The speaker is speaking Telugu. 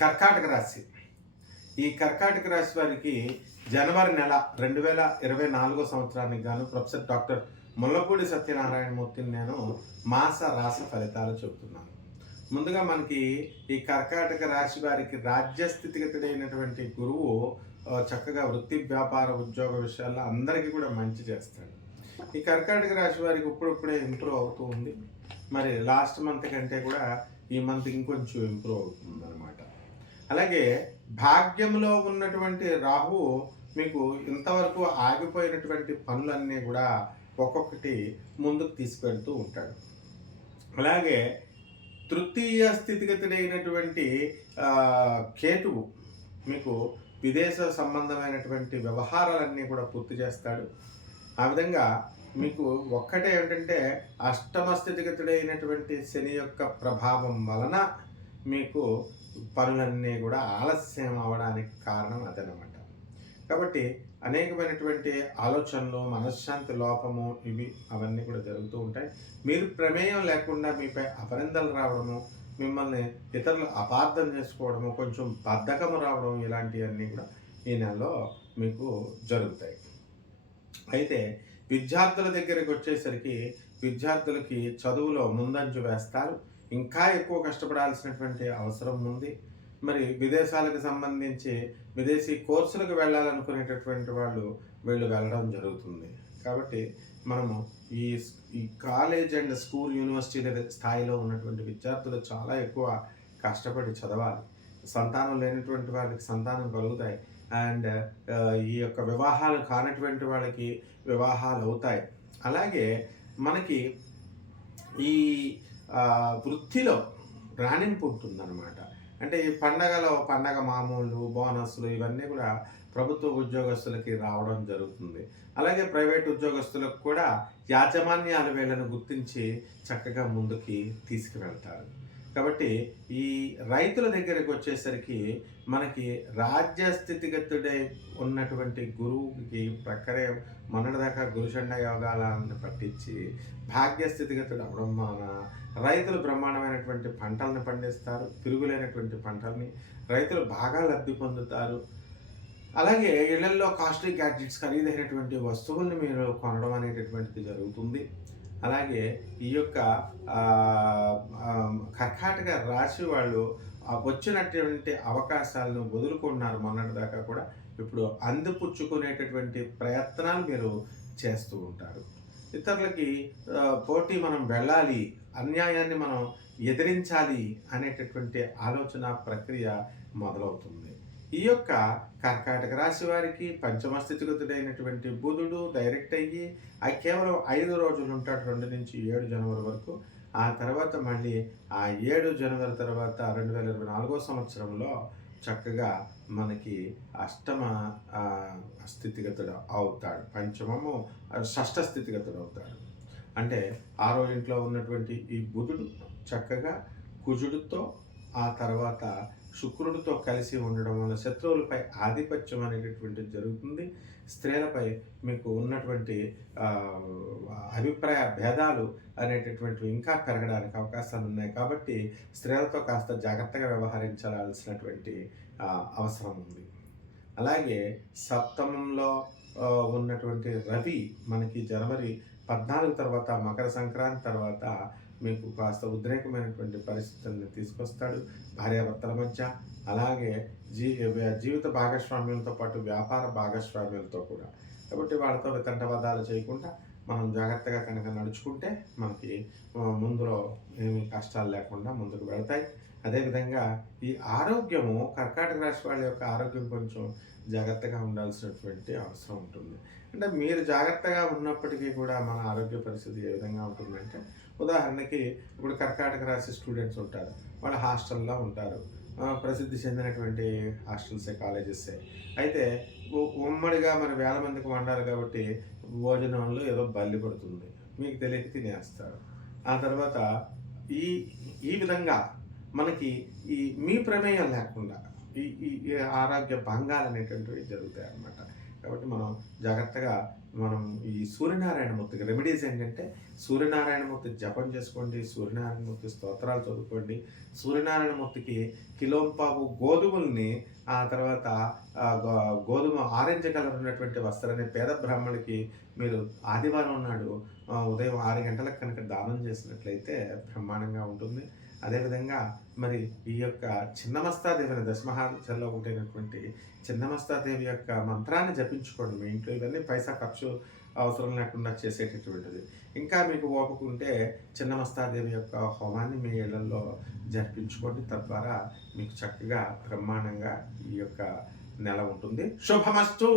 కర్కాటక రాశి. ఈ కర్కాటక రాశి వారికి జనవరి నెల 2024 సంవత్సరానికి గాను ప్రొఫెసర్ డాక్టర్ ముల్లపూడి సత్యనారాయణమూర్తిని నేను మాస రాశి ఫలితాలు చెబుతున్నాను. ముందుగా మనకి ఈ కర్కాటక రాశి వారికి రాజ్య స్థితిగతుడైనటువంటి గురువు చక్కగా వృత్తి, వ్యాపార, ఉద్యోగ విషయాల్లో అందరికీ కూడా మంచి చేస్తాడు. ఈ కర్కాటక రాశి వారికి ఇప్పుడిప్పుడే ఇంప్రూవ్ అవుతూ ఉంది. మరి లాస్ట్ మంత్ కంటే కూడా ఈ మంత్ ఇంకొంచెం ఇంప్రూవ్ అవుతుంది అనమాట. అలాగే భాగ్యంలో ఉన్నటువంటి రాహు మీకు ఇంతవరకు ఆగిపోయినటువంటి పనులన్నీ కూడా ఒక్కొక్కటి ముందుకు తీసుకెళ్తూ ఉంటాడు. అలాగే తృతీయ స్థితిగతుడైనటువంటి కేతువు మీకు విదేశ సంబంధమైనటువంటి వ్యవహారాలన్నీ కూడా పూర్తి చేస్తాడు. ఆ విధంగా మీకు ఒక్కటే ఏంటంటే అష్టమ స్థితిగతుడైనటువంటి శని యొక్క ప్రభావం వలన మీకు పనులన్నీ కూడా ఆలస్యం అవ్వడానికి కారణం అదనమాట. కాబట్టి అనేకమైనటువంటి ఆలోచనలు, మనశ్శాంతి లోపము అవన్నీ కూడా జరుగుతూ ఉంటాయి. మీరు ప్రమేయం లేకుండా మీపై అపనిందలు రావడము, మిమ్మల్ని ఇతరులు అపార్థం చేసుకోవడము, కొంచెం బద్ధకము రావడం, ఇలాంటివన్నీ కూడా ఈ నెలలో మీకు జరుగుతాయి. అయితే విద్యార్థుల దగ్గరికి వచ్చేసరికి విద్యార్థులకి చదువులో ముందంజు వేస్తారు. ఇంకా ఎక్కువ కష్టపడాల్సినటువంటి అవసరం ఉంది. మరి విదేశాలకు సంబంధించి విదేశీ కోర్సులకు వెళ్ళాలనుకునేటటువంటి వీళ్ళు వెళ్ళడం జరుగుతుంది. కాబట్టి మనము ఈ కాలేజ్ అండ్ స్కూల్, యూనివర్సిటీల స్థాయిలో ఉన్నటువంటి విద్యార్థులు చాలా ఎక్కువ కష్టపడి చదవాలి. సంతానం లేనటువంటి వాళ్ళకి సంతానం కలుగుతాయి. అండ్ ఈ యొక్క వివాహాలు కానటువంటి వాళ్ళకి వివాహాలు అవుతాయి. అలాగే మనకి ఈ వృత్తిలో రాణింపు ఉంటుందన్నమాట. అంటే ఈ పండగ మామూలు, బోనస్లు ఇవన్నీ కూడా ప్రభుత్వ ఉద్యోగస్తులకి రావడం జరుగుతుంది. అలాగే ప్రైవేట్ ఉద్యోగస్తులకు కూడా యాజమాన్యాలు వీళ్ళను గుర్తించి చక్కగా ముందుకి తీసుకువెళ్తారు. కాబట్టి ఈ రైతుల దగ్గరికి వచ్చేసరికి మనకి రాజ్య స్థితిగతుడై ఉన్నటువంటి గురువుకి ప్రక్కనే మొన్నటిదాకా గురుచండ యోగాలను పట్టించి భాగ్య స్థితిగతుడు అవడం వలన రైతులు బ్రహ్మాండమైనటువంటి పంటలను పండిస్తారు. తిరుగులేనటువంటి పంటల్ని రైతులు బాగా లబ్ధి పొందుతారు. అలాగే ఇళ్లల్లో కాస్ట్లీ గ్యాడ్జెట్స్, ఖరీదైనటువంటి వస్తువుల్ని మీరు కొనడం అనేటటువంటిది జరుగుతుంది. అలాగే ఈ యొక్క కర్కాటక రాశి వాళ్ళు వచ్చినటువంటి అవకాశాలను వదులుకున్నారు మొన్నటిదాకా కూడా. ఇప్పుడు అందిపుచ్చుకునేటటువంటి ప్రయత్నాలు మీరు చేస్తూ ఉంటారు. ఇతరులకి పోటీ మనం వెళ్ళాలి, అన్యాయాన్ని మనం ఎదిరించాలి అనేటటువంటి ఆలోచన ప్రక్రియ మొదలవుతుంది. ఈ యొక్క కర్కాటక రాశి వారికి పంచమ స్థితిగతుడైనటువంటి బుధుడు డైరెక్ట్ అయ్యి కేవలం 5 రోజులు ఉంటాడు, 2 నుంచి 7 జనవరి వరకు. ఆ తర్వాత మళ్ళీ ఆ 7 జనవరి తర్వాత 2024 సంవత్సరంలో చక్కగా మనకి అష్టమ స్థితిగతుడు అవుతాడు. పంచమము షష్ఠ స్థితిగతుడు అవుతాడు. అంటే 6వ ఇంట్లో ఉన్నటువంటి ఈ బుధుడు చక్కగా కుజుడితో, ఆ తర్వాత శుక్రుడితో కలిసి ఉండడం వల్ల శత్రువులపై ఆధిపత్యం అనేటటువంటిది జరుగుతుంది. స్త్రీలపై మీకు ఉన్నటువంటి అభిప్రాయ భేదాలు అనేటటువంటివి ఇంకా పెరగడానికి అవకాశాలు ఉన్నాయి. కాబట్టి స్త్రీలతో కాస్త జాగ్రత్తగా వ్యవహరించాల్సినటువంటి అవసరం ఉంది. అలాగే సప్తమంలో ఉన్నటువంటి రవి మనకి జనవరి 14 తర్వాత, మకర సంక్రాంతి తర్వాత మీకు కాస్త ఉద్రేకమైనటువంటి పరిస్థితులను తీసుకొస్తాడు భార్యాభర్తల మధ్య. అలాగే జీవిత భాగస్వామ్యంతో పాటు వ్యాపార భాగస్వామ్యాలతో కూడా. కాబట్టి వాళ్ళతో వితండవాదాలు చేయకుండా మనం జాగ్రత్తగా కనుక నడుచుకుంటే మనకి ముందులో ఏమీ కష్టాలు లేకుండా ముందుకు వెళతాయి. అదేవిధంగా ఈ ఆరోగ్యము, కర్కాటక రాశి వాళ్ళ యొక్క ఆరోగ్యం కొంచెం జాగ్రత్తగా ఉండాల్సినటువంటి అవసరం ఉంటుంది. అంటే మీరు జాగ్రత్తగా ఉన్నప్పటికీ కూడా మన ఆరోగ్య పరిస్థితి ఏ విధంగా ఉంటుందంటే, ఉదాహరణకి ఇప్పుడు కర్కాటక రాశి స్టూడెంట్స్ ఉంటారు, వాళ్ళు హాస్టల్లో ఉంటారు. ప్రసిద్ధి చెందినటువంటి హాస్టల్సే, కాలేజెస్సే. అయితే ఉమ్మడిగా మరి వేల మందికి వండాలి కాబట్టి భోజనంలో ఏదో బల్లి పడుతుంది, మీకు తెలియక తినేస్తారు. ఆ తర్వాత ఈ విధంగా మనకి మీ ప్రమేయం లేకుండా ఈ ఆరోగ్య భంగాలు అనేటువంటివి జరుగుతాయి అన్నమాట. కాబట్టి మనం జాగ్రత్తగా మనం ఈ సూర్యనారాయణమూర్తికి రెమెడీస్ ఏంటంటే సూర్యనారాయణమూర్తి జపం చేసుకోండి, సూర్యనారాయణమూర్తి స్తోత్రాలు చదువుకోండి, సూర్యనారాయణమూర్తికి కిలోంపావు గోధుమల్ని ఆ తర్వాత గోధుమ ఆరెంజ్ కలర్ ఉన్నటువంటి వస్త్రాన్ని పేద బ్రాహ్మణులకి మీరు ఆదివారం నాడు ఉదయం 6 గంటలకు కనుక దానం చేసినట్లయితే బ్రహ్మాండంగా ఉంటుంది. అదేవిధంగా మరి ఈ యొక్క చిన్నమస్తాదేవిని దశమహారాజాల్లో ఒకటైనటువంటి చిన్నమస్తాదేవి యొక్క మంత్రాన్ని జపించుకోండి మీ ఇంట్లో. ఇవన్నీ పైసా ఖర్చు అవసరం లేకుండా చేసేటటువంటిది. ఇంకా మీకు ఓపిక ఉంటే చిన్నమస్తాదేవి యొక్క హోమాన్ని మీ ఇళ్లలో జరిపించుకోండి. తద్వారా మీకు చక్కగా బ్రహ్మాండంగా ఈ యొక్క నెల ఉంటుంది. శుభమస్తు.